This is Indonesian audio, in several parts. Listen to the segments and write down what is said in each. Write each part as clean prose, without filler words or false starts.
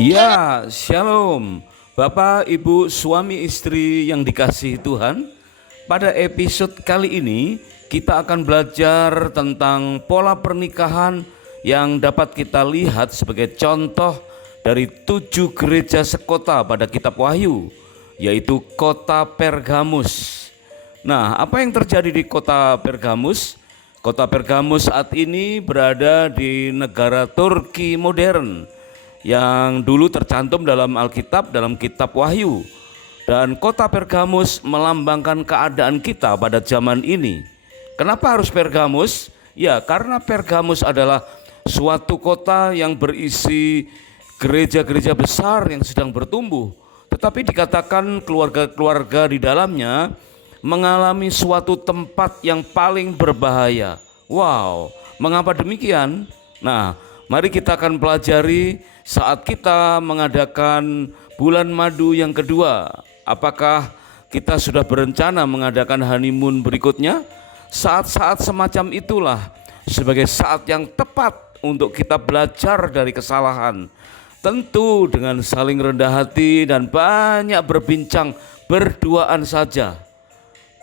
Ya, shalom. Bapak, Ibu, suami istri yang dikasihi Tuhan. Pada episode kali ini kita akan belajar tentang pola pernikahan yang dapat kita lihat sebagai contoh dari 7 gereja sekota pada kitab Wahyu, yaitu kota Pergamus. Nah, apa yang terjadi di kota Pergamus? Kota Pergamus saat ini berada di negara Turki modern yang dulu tercantum dalam Alkitab, dalam kitab Wahyu. Dan kota Pergamus melambangkan keadaan kita pada zaman ini. Kenapa harus Pergamus? Ya, karena Pergamus adalah suatu kota yang berisi gereja-gereja besar yang sedang bertumbuh. Tetapi dikatakan keluarga-keluarga di dalamnya mengalami suatu tempat yang paling berbahaya. Wow, mengapa demikian? Nah, mari kita akan pelajari saat kita mengadakan bulan madu yang kedua. Apakah kita sudah berencana mengadakan honeymoon berikutnya? Saat-saat semacam itulah sebagai saat yang tepat untuk kita belajar dari kesalahan. Tentu dengan saling rendah hati dan banyak berbincang berduaan saja.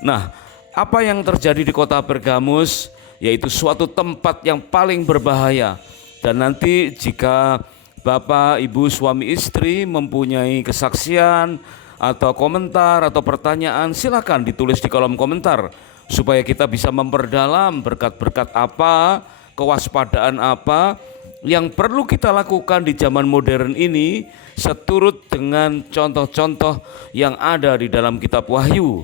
Nah, apa yang terjadi di kota Pergamus yaitu suatu tempat yang paling berbahaya. Dan nanti jika Bapak, Ibu, suami istri mempunyai kesaksian atau komentar atau pertanyaan, silakan ditulis di kolom komentar supaya kita bisa memperdalam berkat-berkat apa, kewaspadaan apa yang perlu kita lakukan di zaman modern ini seturut dengan contoh-contoh yang ada di dalam kitab Wahyu.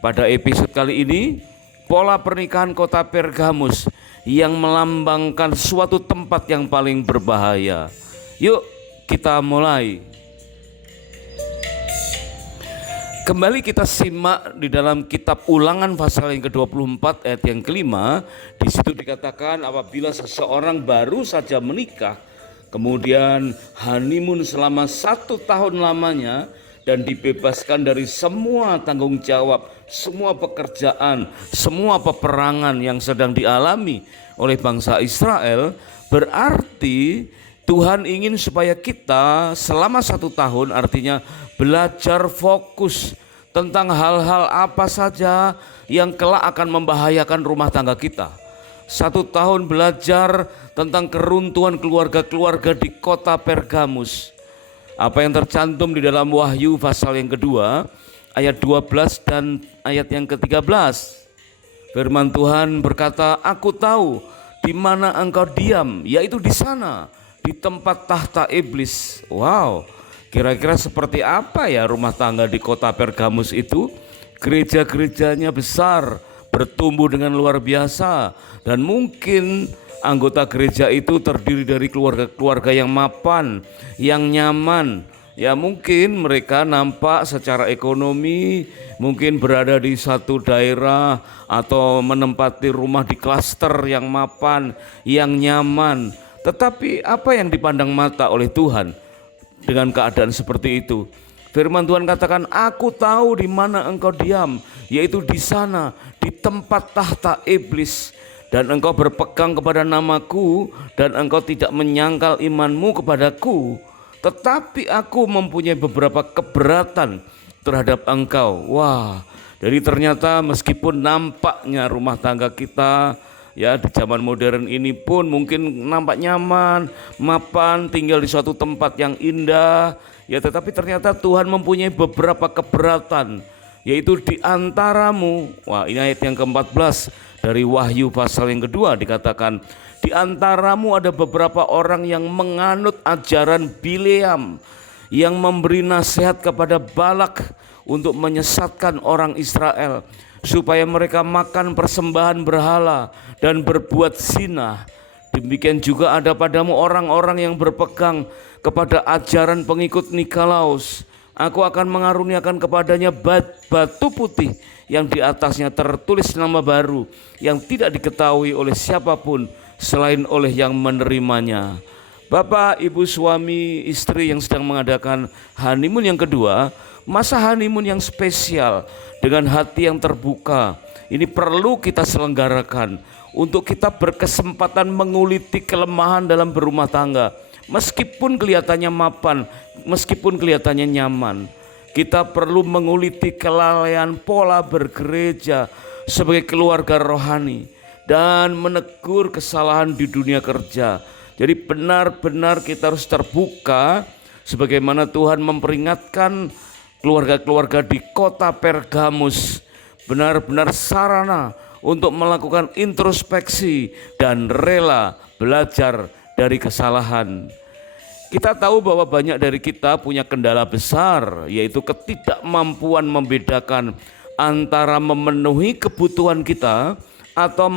Pada episode kali ini, pola pernikahan kota Pergamus yang melambangkan suatu tempat yang paling berbahaya. Yuk kita mulai. Kembali kita simak di dalam kitab Ulangan pasal yang ke-24 ayat yang kelima. Di situ dikatakan apabila seseorang baru saja menikah, kemudian honeymoon selama 1 tahun lamanya, dan dibebaskan dari semua tanggung jawab, semua pekerjaan, semua peperangan yang sedang dialami oleh bangsa Israel, berarti Tuhan ingin supaya kita selama 1 tahun, artinya belajar fokus tentang hal-hal apa saja yang kelak akan membahayakan rumah tangga kita. 1 tahun belajar tentang keruntuhan keluarga-keluarga di kota Pergamus. Apa yang tercantum di dalam Wahyu pasal yang kedua ayat 12 dan ayat yang ke-13. Firman Tuhan berkata, "Aku tahu di mana engkau diam, yaitu di sana, di tempat tahta iblis." Wow, kira-kira seperti apa ya rumah tangga di kota Pergamus itu? Gereja-gerejanya besar, bertumbuh dengan luar biasa, dan mungkin anggota gereja itu terdiri dari keluarga-keluarga yang mapan, yang nyaman. Ya, mungkin mereka nampak secara ekonomi mungkin berada di satu daerah atau menempati rumah di klaster yang mapan, yang nyaman. Tetapi apa yang dipandang mata oleh Tuhan dengan keadaan seperti itu? Firman Tuhan katakan, "Aku tahu di mana engkau diam, yaitu di sana, di tempat tahta iblis. Dan engkau berpegang kepada namaku, dan engkau tidak menyangkal imanmu kepadaku. Tetapi aku mempunyai beberapa keberatan terhadap engkau." Wah, jadi ternyata meskipun nampaknya rumah tangga kita ya di zaman modern ini pun mungkin nampak nyaman, mapan, tinggal di suatu tempat yang indah, ya, tetapi ternyata Tuhan mempunyai beberapa keberatan, yaitu di antaramu. Wah, ini ayat yang ke-14 dari Wahyu pasal yang kedua dikatakan, "Di antaramu ada beberapa orang yang menganut ajaran Bileam, yang memberi nasihat kepada Balak untuk menyesatkan orang Israel, supaya mereka makan persembahan berhala dan berbuat zina. Demikian juga ada padamu orang-orang yang berpegang kepada ajaran pengikut Nikolaus. Aku akan mengaruniakan kepadanya batu putih yang di atasnya tertulis nama baru yang tidak diketahui oleh siapapun selain oleh yang menerimanya." Bapak, Ibu, suami, istri yang sedang mengadakan honeymoon yang kedua, masa honeymoon yang spesial dengan hati yang terbuka, ini perlu kita selenggarakan untuk kita berkesempatan menguliti kelemahan dalam berumah tangga, meskipun kelihatannya mapan, meskipun kelihatannya nyaman. Kita perlu menguliti kelalaian pola bergereja sebagai keluarga rohani dan menegur kesalahan di dunia kerja. Jadi benar-benar kita harus terbuka sebagaimana Tuhan memperingatkan keluarga-keluarga di kota Pergamus, benar-benar sarana untuk melakukan introspeksi dan rela belajar dari kesalahan. Kita tahu bahwa banyak dari kita punya kendala besar, yaitu ketidakmampuan membedakan antara memenuhi kebutuhan kita atau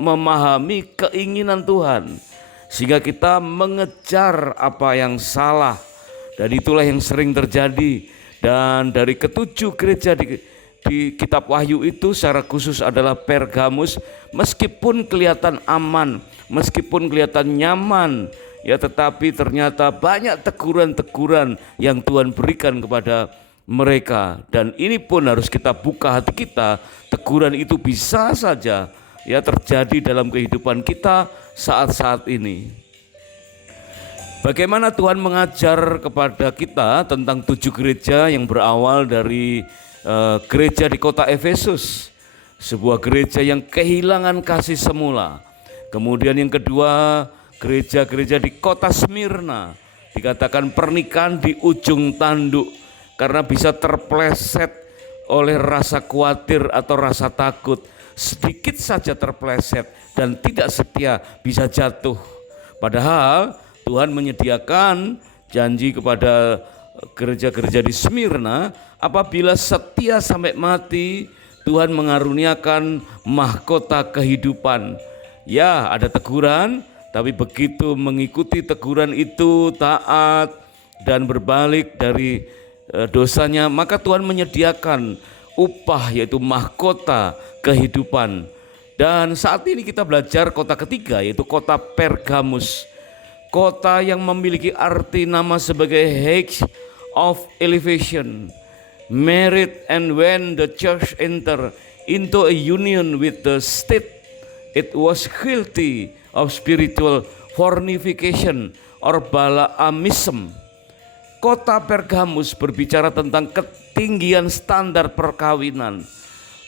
memahami keinginan Tuhan, sehingga kita mengejar apa yang salah. Dan itulah yang sering terjadi. Dan dari ketujuh gereja di kitab Wahyu itu secara khusus adalah Pergamus, meskipun kelihatan aman, meskipun kelihatan nyaman, ya tetapi ternyata banyak teguran-teguran yang Tuhan berikan kepada mereka. Dan ini pun harus kita buka hati kita, teguran itu bisa saja ya terjadi dalam kehidupan kita saat-saat ini. Bagaimana Tuhan mengajar kepada kita tentang 7 gereja yang berawal dari gereja di kota Efesus, sebuah gereja yang kehilangan kasih semula. Kemudian yang kedua, gereja-gereja di kota Smyrna, dikatakan pernikahan di ujung tanduk karena bisa terpleset oleh rasa khawatir atau rasa takut. Sedikit saja terpleset dan tidak setia bisa jatuh. Padahal Tuhan menyediakan janji kepada gereja-gereja di Smyrna, apabila setia sampai mati, Tuhan mengaruniakan mahkota kehidupan. Ya, ada teguran, tapi begitu mengikuti teguran itu, taat dan berbalik dari dosanya, maka Tuhan menyediakan upah, yaitu mahkota kehidupan. Dan saat ini kita belajar kota ketiga, yaitu kota Pergamus. Kota yang memiliki arti nama sebagai Heights of Elevation, married, and when the church enter into a union with the state, it was guilty of spiritual fornication or Balaamism. Kota Pergamus berbicara tentang ketinggian standar perkawinan,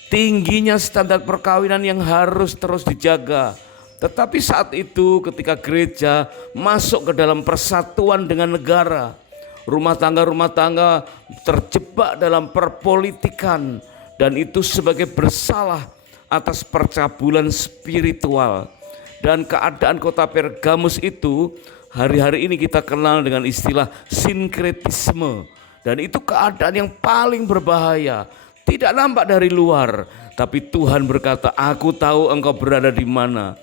tingginya standar perkawinan yang harus terus dijaga. Tetapi saat itu ketika gereja masuk ke dalam persatuan dengan negara, rumah tangga terjebak dalam perpolitikan, dan itu sebagai bersalah atas percabulan spiritual. Dan keadaan kota Pergamus itu hari-hari ini kita kenal dengan istilah sinkretisme. Dan itu keadaan yang paling berbahaya, tidak nampak dari luar, tapi Tuhan berkata, aku tahu engkau berada di mana.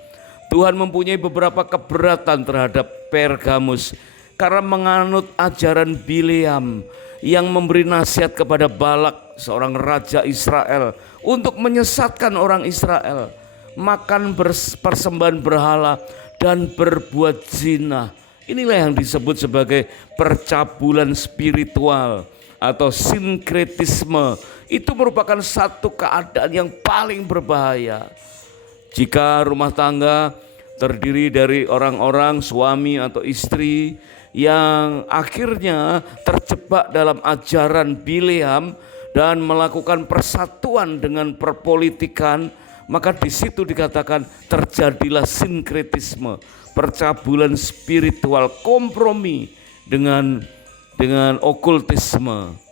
Tuhan mempunyai beberapa keberatan terhadap Pergamus karena menganut ajaran Bileam yang memberi nasihat kepada Balak, seorang raja Israel, untuk menyesatkan orang Israel, makan persembahan berhala dan berbuat zina. Inilah yang disebut sebagai percabulan spiritual atau sinkretisme. Itu merupakan satu keadaan yang paling berbahaya. Jika rumah tangga terdiri dari orang-orang suami atau istri yang akhirnya terjebak dalam ajaran Bileam dan melakukan persatuan dengan perpolitikan, maka di situ dikatakan terjadilah sinkretisme, percabulan spiritual, kompromi dengan okultisme.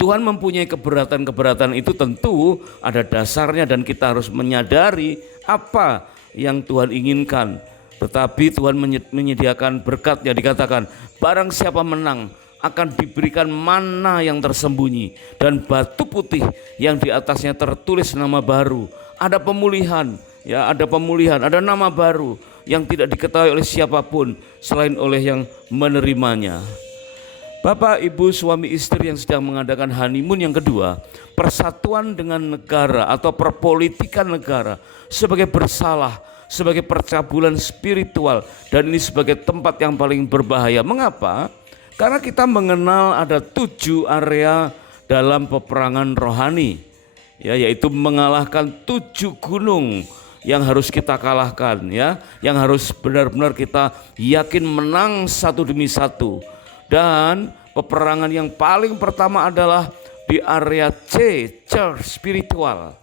Tuhan mempunyai keberatan-keberatan itu tentu ada dasarnya dan kita harus menyadari apa yang Tuhan inginkan. Tetapi Tuhan menyediakan berkat yang dikatakan barang siapa menang akan diberikan mana yang tersembunyi dan batu putih yang di atasnya tertulis nama baru. Ada pemulihan, ya, ada pemulihan, ada nama baru yang tidak diketahui oleh siapapun selain oleh yang menerimanya. Bapak, ibu, suami istri yang sedang mengadakan honeymoon yang kedua, persatuan dengan negara atau perpolitikan negara sebagai bersalah, sebagai percabulan spiritual, dan ini sebagai tempat yang paling berbahaya. Mengapa? Karena kita mengenal ada 7 area dalam peperangan rohani, ya, yaitu mengalahkan 7 gunung yang harus kita kalahkan ya, yang harus benar-benar kita yakin menang satu demi satu. Dan peperangan yang paling pertama adalah di area C, church spiritual.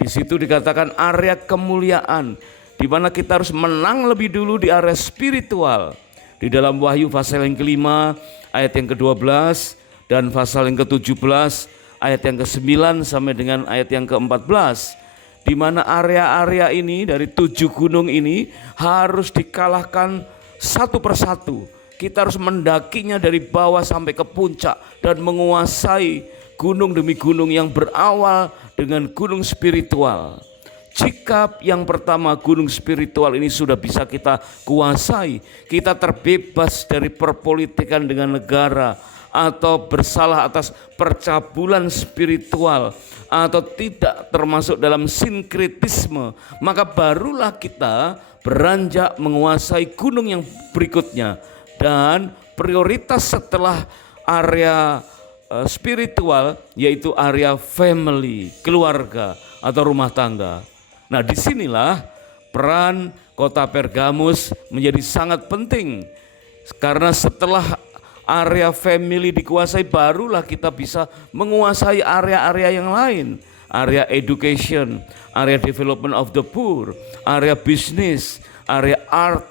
Di situ dikatakan area kemuliaan, di mana kita harus menang lebih dulu di area spiritual. Di dalam Wahyu pasal yang kelima ayat yang ke-12 dan pasal yang ke-17 ayat yang ke-9 sampai dengan ayat yang ke-14. Di mana area-area ini dari 7 gunung ini harus dikalahkan satu persatu. Kita harus mendakinya dari bawah sampai ke puncak dan menguasai gunung demi gunung yang berawal dengan gunung spiritual. Jika yang pertama gunung spiritual ini sudah bisa kita kuasai, kita terbebas dari perpolitikan dengan negara atau bersalah atas percabulan spiritual atau tidak termasuk dalam sinkretisme, maka barulah kita beranjak menguasai gunung yang berikutnya. Dan prioritas setelah area spiritual yaitu area family, keluarga atau rumah tangga. Nah, disinilah peran kota Pergamus menjadi sangat penting, karena setelah area family dikuasai, barulah kita bisa menguasai area-area yang lain. Area education, area development of the poor, area business, area art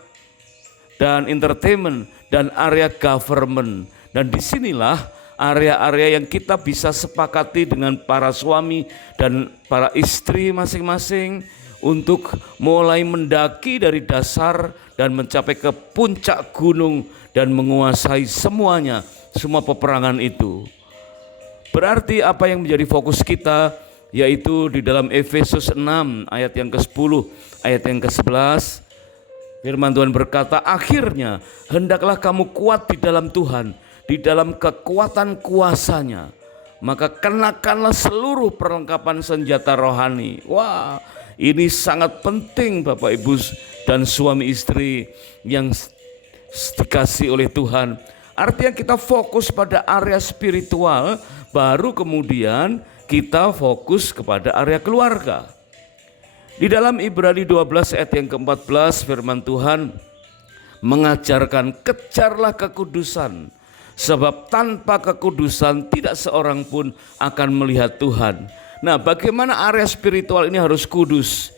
dan entertainment, dan area government. Dan disinilah area-area yang kita bisa sepakati dengan para suami dan para istri masing-masing untuk mulai mendaki dari dasar dan mencapai ke puncak gunung dan menguasai semuanya, semua peperangan itu. Berarti apa yang menjadi fokus kita yaitu di dalam Efesus 6 ayat yang ke-10, ayat yang ke-11, firman Tuhan berkata, akhirnya hendaklah kamu kuat di dalam Tuhan, di dalam kekuatan kuasanya, maka kenakanlah seluruh perlengkapan senjata rohani. Wah, ini sangat penting Bapak Ibu dan suami istri yang dikasih oleh Tuhan. Artinya kita fokus pada area spiritual, baru kemudian kita fokus kepada area keluarga. Di dalam Ibrani 12 ayat yang ke-14 firman Tuhan mengajarkan, kejarlah kekudusan, sebab tanpa kekudusan tidak seorang pun akan melihat Tuhan. Nah, bagaimana area spiritual ini harus kudus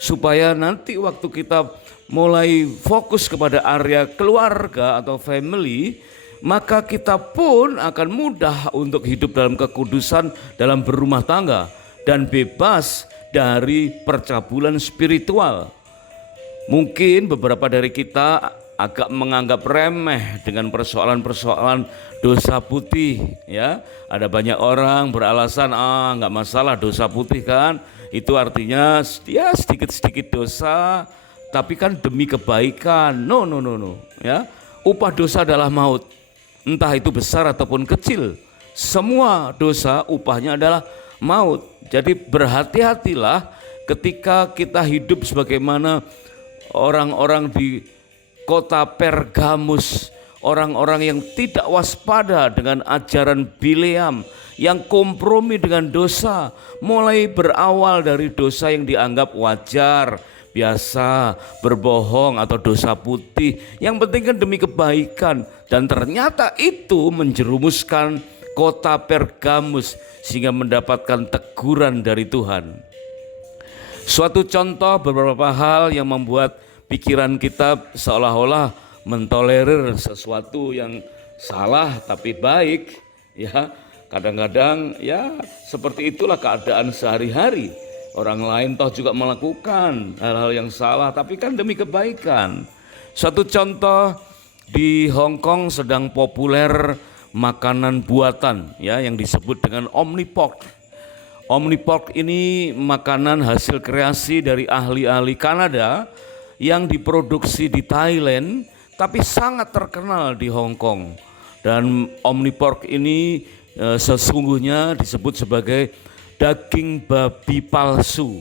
supaya nanti waktu kita mulai fokus kepada area keluarga atau family, maka kita pun akan mudah untuk hidup dalam kekudusan dalam berumah tangga dan bebas dari percabulan spiritual. Mungkin beberapa dari kita agak menganggap remeh dengan persoalan-persoalan dosa putih ya. Ada banyak orang beralasan nggak masalah dosa putih kan, itu artinya ya sedikit-sedikit dosa tapi kan demi kebaikan. No ya. Upah dosa adalah maut, entah itu besar ataupun kecil. Semua dosa upahnya adalah maut. Jadi berhati-hatilah ketika kita hidup sebagaimana orang-orang di kota Pergamus, orang-orang yang tidak waspada dengan ajaran Bileam, yang kompromi dengan dosa, mulai berawal dari dosa yang dianggap wajar, biasa, berbohong atau dosa putih, yang penting kan demi kebaikan, dan ternyata itu menjerumuskan kota Pergamus sehingga mendapatkan teguran dari Tuhan. Suatu contoh beberapa hal yang membuat pikiran kita seolah-olah mentolerir sesuatu yang salah tapi baik, ya. Kadang-kadang ya seperti itulah keadaan sehari-hari. Orang lain toh juga melakukan hal-hal yang salah tapi kan demi kebaikan. Suatu contoh, di Hong Kong sedang populer makanan buatan ya yang disebut dengan omnipork. Omnipork ini makanan hasil kreasi dari ahli-ahli Kanada yang diproduksi di Thailand tapi sangat terkenal di Hong Kong. Dan omnipork ini sesungguhnya disebut sebagai daging babi palsu.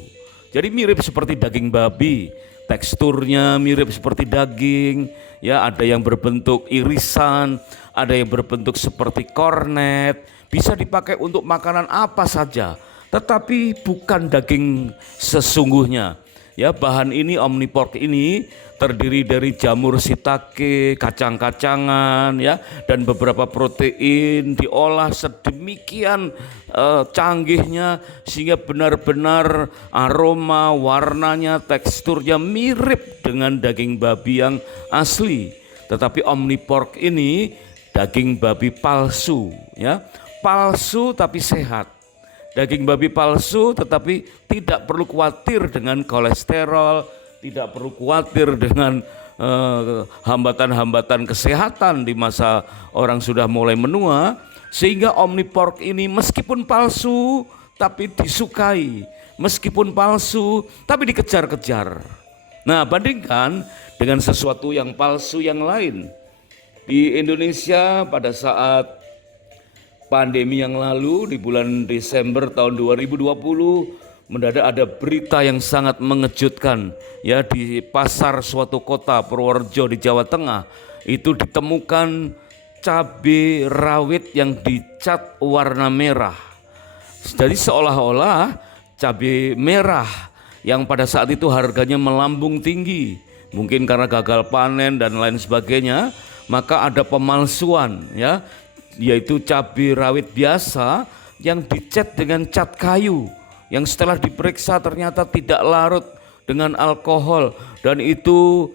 Jadi mirip seperti daging babi, teksturnya mirip seperti daging, ya, ada yang berbentuk irisan, ada yang berbentuk seperti kornet, bisa dipakai untuk makanan apa saja, tetapi bukan daging sesungguhnya. Ya, bahan ini omnipork ini terdiri dari jamur shiitake, kacang-kacangan ya, dan beberapa protein diolah sedemikian canggihnya sehingga benar-benar aroma, warnanya, teksturnya mirip dengan daging babi yang asli. Tetapi omnipork ini daging babi palsu ya. Palsu tapi sehat. Daging babi palsu tetapi tidak perlu khawatir dengan kolesterol, tidak perlu khawatir dengan hambatan-hambatan kesehatan di masa orang sudah mulai menua. Sehingga omnipork ini meskipun palsu tapi disukai, meskipun palsu tapi dikejar-kejar. Nah, bandingkan dengan sesuatu yang palsu yang lain. Di Indonesia pada saat pandemi yang lalu di bulan Desember tahun 2020 mendadak ada berita yang sangat mengejutkan ya, di pasar suatu kota Purworejo di Jawa Tengah itu ditemukan cabai rawit yang dicat warna merah. Jadi seolah-olah cabai merah yang pada saat itu harganya melambung tinggi, mungkin karena gagal panen dan lain sebagainya, maka ada pemalsuan ya, yaitu cabai rawit biasa yang dicat dengan cat kayu yang setelah diperiksa ternyata tidak larut dengan alkohol dan itu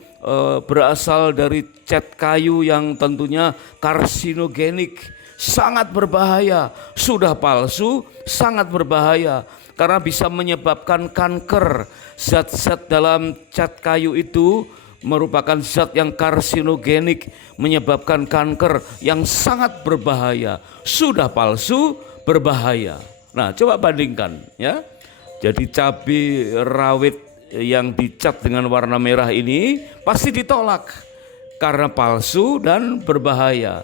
berasal dari cat kayu yang tentunya karsinogenik, sangat berbahaya. Sudah palsu, sangat berbahaya karena bisa menyebabkan kanker. Zat-zat dalam cat kayu itu merupakan zat yang karsinogenik, menyebabkan kanker yang sangat berbahaya. Sudah palsu, berbahaya. Nah, coba bandingkan ya. Jadi cabai rawit yang dicat dengan warna merah ini pasti ditolak karena palsu dan berbahaya.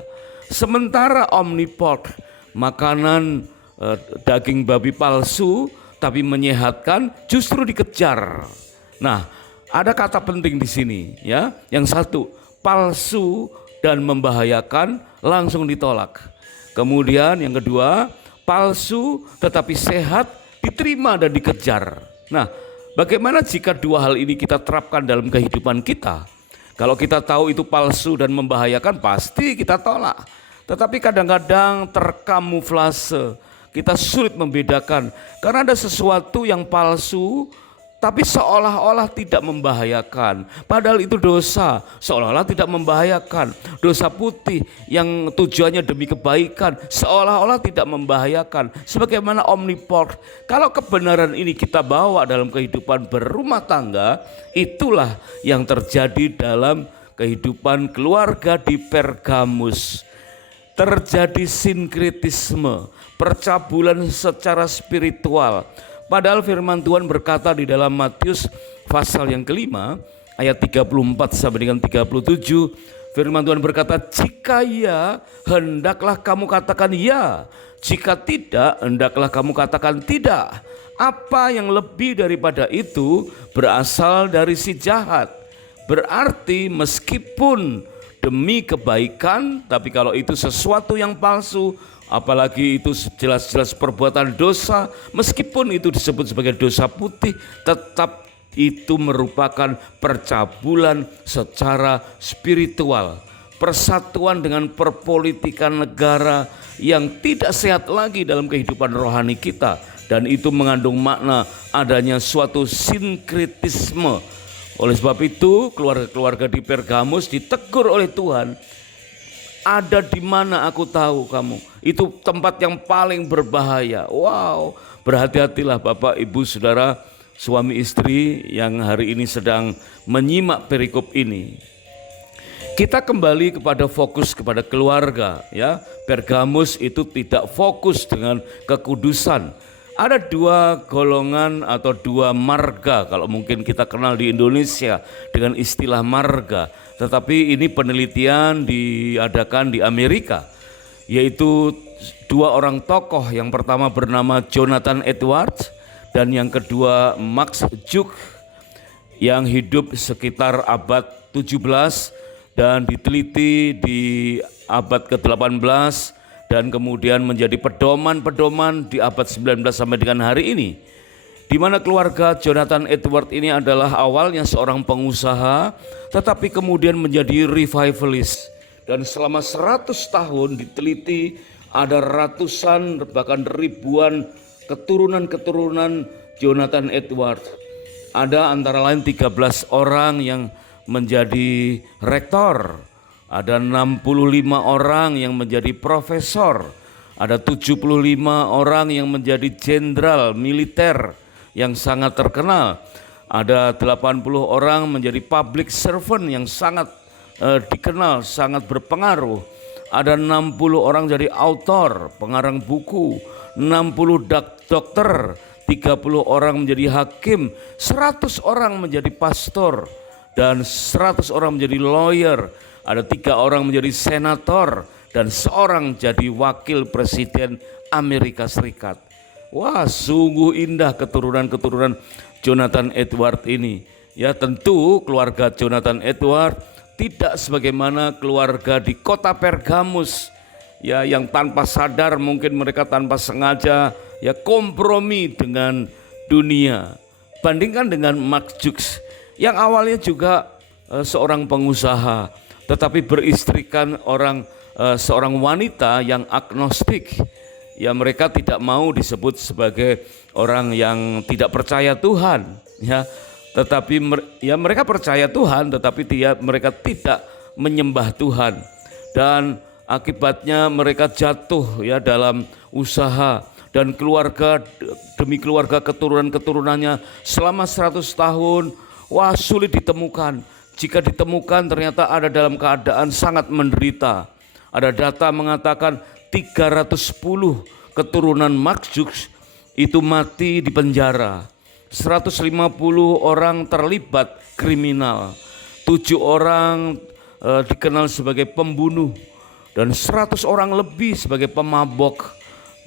Sementara omnipork, makanan daging babi palsu tapi menyehatkan, justru dikejar. Nah, ada kata penting di sini ya. Yang satu, palsu dan membahayakan langsung ditolak. Kemudian yang kedua, palsu tetapi sehat diterima dan dikejar. Nah, bagaimana jika dua hal ini kita terapkan dalam kehidupan kita? Kalau kita tahu itu palsu dan membahayakan, pasti kita tolak. Tetapi kadang-kadang terkamuflase, kita sulit membedakan karena ada sesuatu yang palsu tapi seolah-olah tidak membahayakan, padahal itu dosa. Seolah-olah tidak membahayakan, dosa putih yang tujuannya demi kebaikan, seolah-olah tidak membahayakan. Sebagaimana omnipork, kalau kebenaran ini kita bawa dalam kehidupan berumah tangga, itulah yang terjadi dalam kehidupan keluarga di Pergamus. Terjadi sinkretisme, percabulan secara spiritual. Padahal firman Tuhan berkata di dalam Matius pasal yang kelima ayat 34 sampai dengan 37, firman Tuhan berkata, jika ya, hendaklah kamu katakan ya, jika tidak, hendaklah kamu katakan tidak. Apa yang lebih daripada itu berasal dari si jahat. Berarti meskipun demi kebaikan, tapi kalau itu sesuatu yang palsu, apalagi itu jelas-jelas perbuatan dosa, meskipun itu disebut sebagai dosa putih, tetap itu merupakan percabulan secara spiritual, persatuan dengan perpolitikan negara yang tidak sehat lagi dalam kehidupan rohani kita, dan itu mengandung makna adanya suatu sinkretisme. Oleh sebab itu keluarga-keluarga di Pergamus ditegur oleh Tuhan. Ada di mana aku tahu kamu, itu tempat yang paling berbahaya. Wow, berhati-hatilah Bapak, Ibu, Saudara, suami istri yang hari ini sedang menyimak perikop ini. Kita kembali kepada fokus kepada keluarga ya. Pergamus itu tidak fokus dengan kekudusan. Ada dua golongan atau dua marga, kalau mungkin kita kenal di Indonesia dengan istilah marga. Tetapi ini penelitian diadakan di Amerika, yaitu dua orang tokoh. Yang pertama bernama Jonathan Edwards dan yang kedua Max Juk, yang hidup sekitar abad 17 dan diteliti di abad ke-18 dan kemudian menjadi pedoman-pedoman di abad 19 sampai dengan hari ini. di mana keluarga Jonathan Edwards ini adalah awalnya seorang pengusaha, tetapi kemudian menjadi revivalist. Dan selama 100 tahun diteliti, ada ratusan bahkan ribuan keturunan-keturunan Jonathan Edwards. Ada antara lain 13 orang yang menjadi rektor, ada 65 orang yang menjadi profesor, ada 75 orang yang menjadi jenderal militer yang sangat terkenal, ada 80 orang menjadi public servant yang sangat dikenal, sangat berpengaruh, ada 60 orang jadi author, pengarang buku, 60 dokter, 30 orang menjadi hakim, 100 orang menjadi pastor, dan 100 orang menjadi lawyer, ada 3 orang menjadi senator, dan seorang jadi wakil presiden Amerika Serikat. Wah, sungguh indah keturunan-keturunan Jonathan Edwards ini. Ya, tentu keluarga Jonathan Edwards tidak sebagaimana keluarga di kota Pergamus, ya, yang tanpa sadar mungkin mereka tanpa sengaja ya kompromi dengan dunia. Bandingkan dengan Mark Jukes yang awalnya juga seorang pengusaha, tetapi beristrikan seorang wanita yang agnostik. Ya, mereka tidak mau disebut sebagai orang yang tidak percaya Tuhan, ya. Tetapi mereka percaya Tuhan, tetapi mereka tidak menyembah Tuhan. Dan akibatnya mereka jatuh ya dalam usaha, dan keluarga demi keluarga keturunan-keturunannya selama 100 tahun, wah, sulit ditemukan. Jika ditemukan ternyata ada dalam keadaan sangat menderita. Ada data mengatakan 310 keturunan Mark Jukes itu mati di penjara. 150 orang terlibat kriminal. 7 orang dikenal sebagai pembunuh, dan 100 orang lebih sebagai pemabok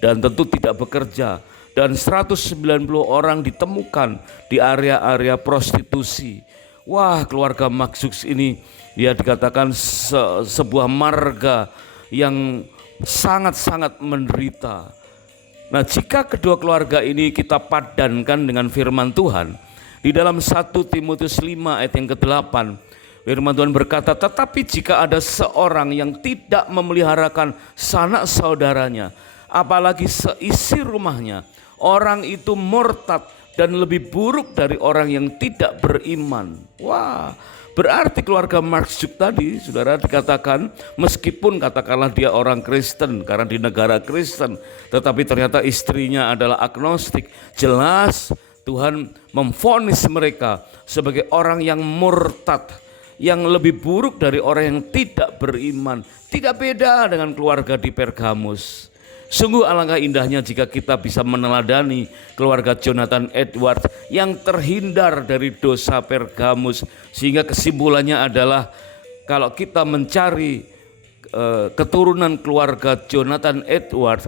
dan tentu tidak bekerja. Dan 190 orang ditemukan di area-area prostitusi. Wah, keluarga Mark Jukes ini ya dikatakan sebuah marga yang sangat-sangat menderita. Nah, jika kedua keluarga ini kita padankan dengan firman Tuhan, di dalam 1 Timotius 5 ayat yang ke-8, firman Tuhan berkata, tetapi jika ada seorang yang tidak memeliharakan sanak saudaranya, apalagi seisi rumahnya, orang itu murtad dan lebih buruk dari orang yang tidak beriman. Wah, berarti keluarga Mark Jukes tadi, saudara, dikatakan meskipun katakanlah dia orang Kristen karena di negara Kristen, tetapi ternyata istrinya adalah agnostik. Jelas Tuhan memvonis mereka sebagai orang yang murtad, yang lebih buruk dari orang yang tidak beriman. Tidak beda dengan keluarga di Pergamus. Sungguh alangkah indahnya jika kita bisa meneladani keluarga Jonathan Edwards yang terhindar dari dosa Pergamus, sehingga kesimpulannya adalah kalau kita mencari keturunan keluarga Jonathan Edwards,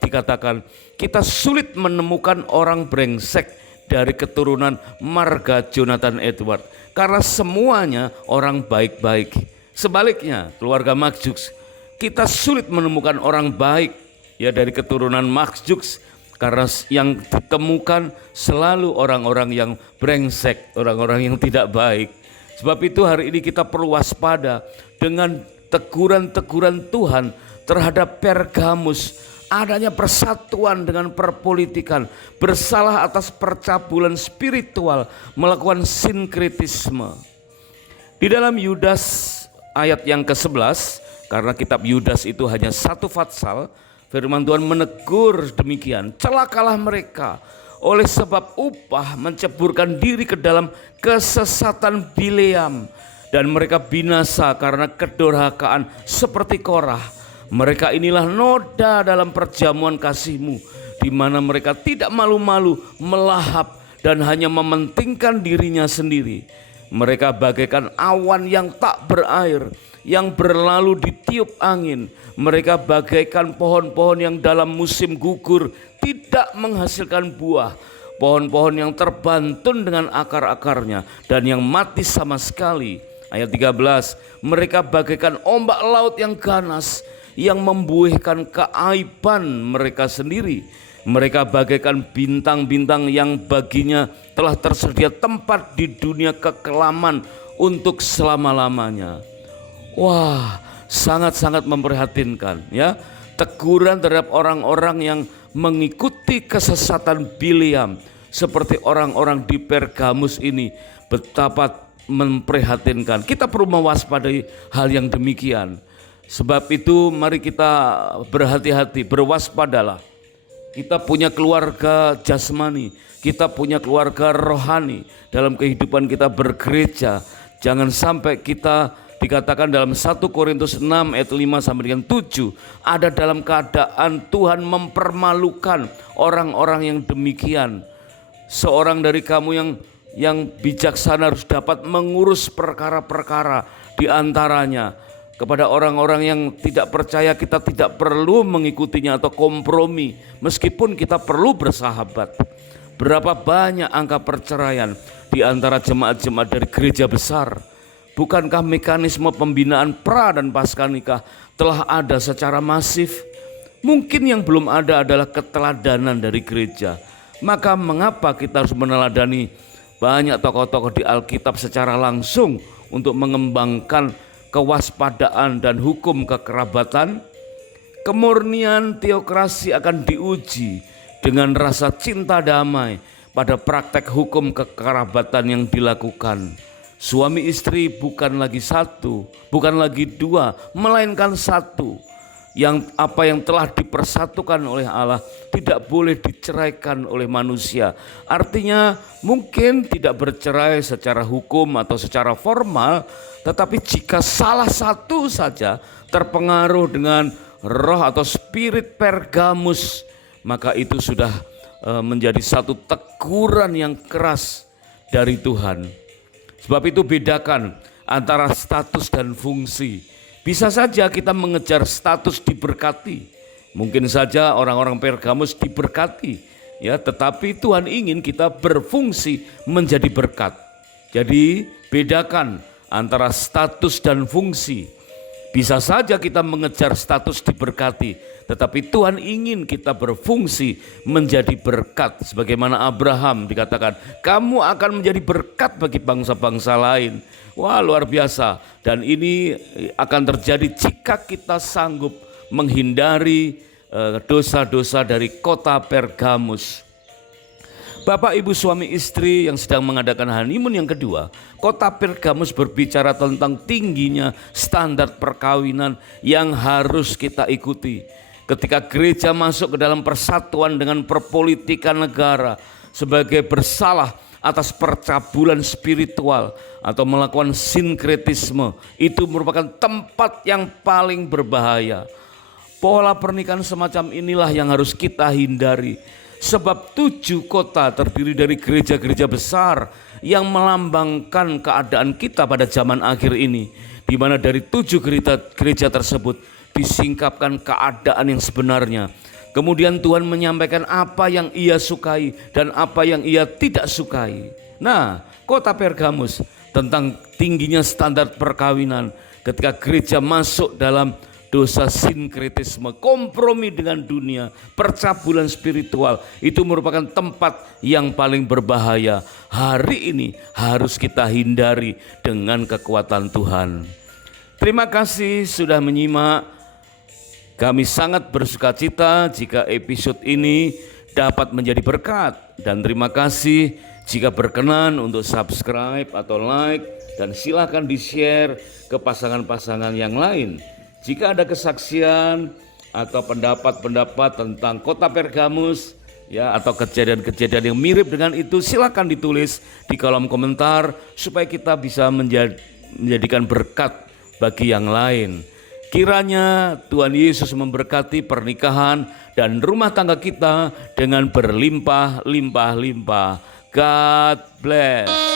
dikatakan kita sulit menemukan orang brengsek dari keturunan marga Jonathan Edwards, karena semuanya orang baik-baik. Sebaliknya keluarga Mark Jukes, kita sulit menemukan orang baik ya dari keturunan Mark Jukes, karena yang ditemukan selalu orang-orang yang brengsek, orang-orang yang tidak baik. Sebab itu hari ini kita perlu waspada dengan teguran-teguran Tuhan terhadap Pergamus, adanya persatuan dengan perpolitikan, bersalah atas percabulan spiritual, melakukan sinkretisme. Di dalam Yudas ayat yang ke-11, karena kitab Yudas itu hanya 1 fatsal, firman Tuhan menegur demikian, celakalah mereka oleh sebab upah menceburkan diri ke dalam kesesatan Bileam, dan mereka binasa karena kedurhakaan seperti Korah. Mereka inilah noda dalam perjamuan kasih-Mu, di mana mereka tidak malu-malu melahap dan hanya mementingkan dirinya sendiri. Mereka bagaikan awan yang tak berair, yang berlalu ditiup angin. Mereka bagaikan pohon-pohon yang dalam musim gugur tidak menghasilkan buah, pohon-pohon yang terbantun dengan akar-akarnya dan yang mati sama sekali. Ayat 13, mereka bagaikan ombak laut yang ganas, yang membuihkan keaiban mereka sendiri. Mereka bagaikan bintang-bintang yang baginya telah tersedia tempat di dunia kekelaman untuk selama-lamanya. Wah, sangat-sangat memprihatinkan ya. Teguran terhadap orang-orang yang mengikuti kesesatan Bileam seperti orang-orang di Pergamus ini betapa memprihatinkan. Kita perlu mewaspadai hal yang demikian. Sebab itu mari kita berhati-hati, berwaspadalah. Kita punya keluarga jasmani, kita punya keluarga rohani. Dalam kehidupan kita bergereja, jangan sampai kita dikatakan dalam 1 Korintus 6 ayat 5 sampai dengan 7, ada dalam keadaan Tuhan mempermalukan orang-orang yang demikian. Seorang dari kamu yang bijaksana harus dapat mengurus perkara-perkara di antaranya. Kepada orang-orang yang tidak percaya kita tidak perlu mengikutinya atau kompromi, meskipun kita perlu bersahabat. Berapa banyak angka perceraian di antara jemaat-jemaat dari gereja besar? Bukankah mekanisme pembinaan pra dan pasca nikah telah ada secara masif? Mungkin yang belum ada adalah keteladanan dari gereja. Maka mengapa kita harus meneladani banyak tokoh-tokoh di Alkitab secara langsung untuk mengembangkan kewaspadaan dan hukum kekerabatan? Kemurnian teokrasi akan diuji dengan rasa cinta damai pada praktek hukum kekerabatan yang dilakukan. Suami istri bukan lagi satu, bukan lagi dua, melainkan satu. Apa yang telah dipersatukan oleh Allah tidak boleh diceraikan oleh manusia. Artinya mungkin tidak bercerai secara hukum atau secara formal, tetapi jika salah satu saja terpengaruh dengan roh atau spirit Pergamus, maka itu sudah menjadi satu teguran yang keras dari Tuhan. Sebab itu bedakan antara status dan fungsi. Bisa saja kita mengejar status diberkati. Mungkin saja orang-orang Pergamus diberkati, ya, tetapi Tuhan ingin kita berfungsi menjadi berkat. Jadi bedakan antara status dan fungsi. Bisa saja kita mengejar status diberkati, tetapi Tuhan ingin kita berfungsi menjadi berkat. Sebagaimana Abraham dikatakan, kamu akan menjadi berkat bagi bangsa-bangsa lain. Wah, luar biasa. Dan ini akan terjadi jika kita sanggup menghindari dosa-dosa dari kota Pergamus. Bapak, ibu, suami, istri yang sedang mengadakan honeymoon yang kedua, kota Pergamus berbicara tentang tingginya standar perkawinan yang harus kita ikuti. Ketika gereja masuk ke dalam persatuan dengan perpolitikan negara sebagai bersalah atas percabulan spiritual atau melakukan sinkretisme, itu merupakan tempat yang paling berbahaya. Pola pernikahan semacam inilah yang harus kita hindari. Sebab 7 kota terdiri dari gereja-gereja besar yang melambangkan keadaan kita pada zaman akhir ini, di mana dari 7 gereja tersebut disingkapkan keadaan yang sebenarnya. Kemudian Tuhan menyampaikan apa yang Ia sukai dan apa yang Ia tidak sukai. Nah, kota Pergamus tentang tingginya standar perkawinan ketika gereja masuk dalam dosa sinkretisme, kompromi dengan dunia, percabulan spiritual, itu merupakan tempat yang paling berbahaya. Hari ini harus kita hindari dengan kekuatan Tuhan. Terima kasih sudah menyimak. Kami sangat bersukacita jika episode ini dapat menjadi berkat, dan terima kasih jika berkenan untuk subscribe atau like, dan silakan di-share ke pasangan-pasangan yang lain. Jika ada kesaksian atau pendapat-pendapat tentang kota Pergamus, ya, atau kejadian-kejadian yang mirip dengan itu, silakan ditulis di kolom komentar supaya kita bisa menjadikan berkat bagi yang lain. Kiranya Tuhan Yesus memberkati pernikahan dan rumah tangga kita dengan berlimpah-limpah-limpah. God bless.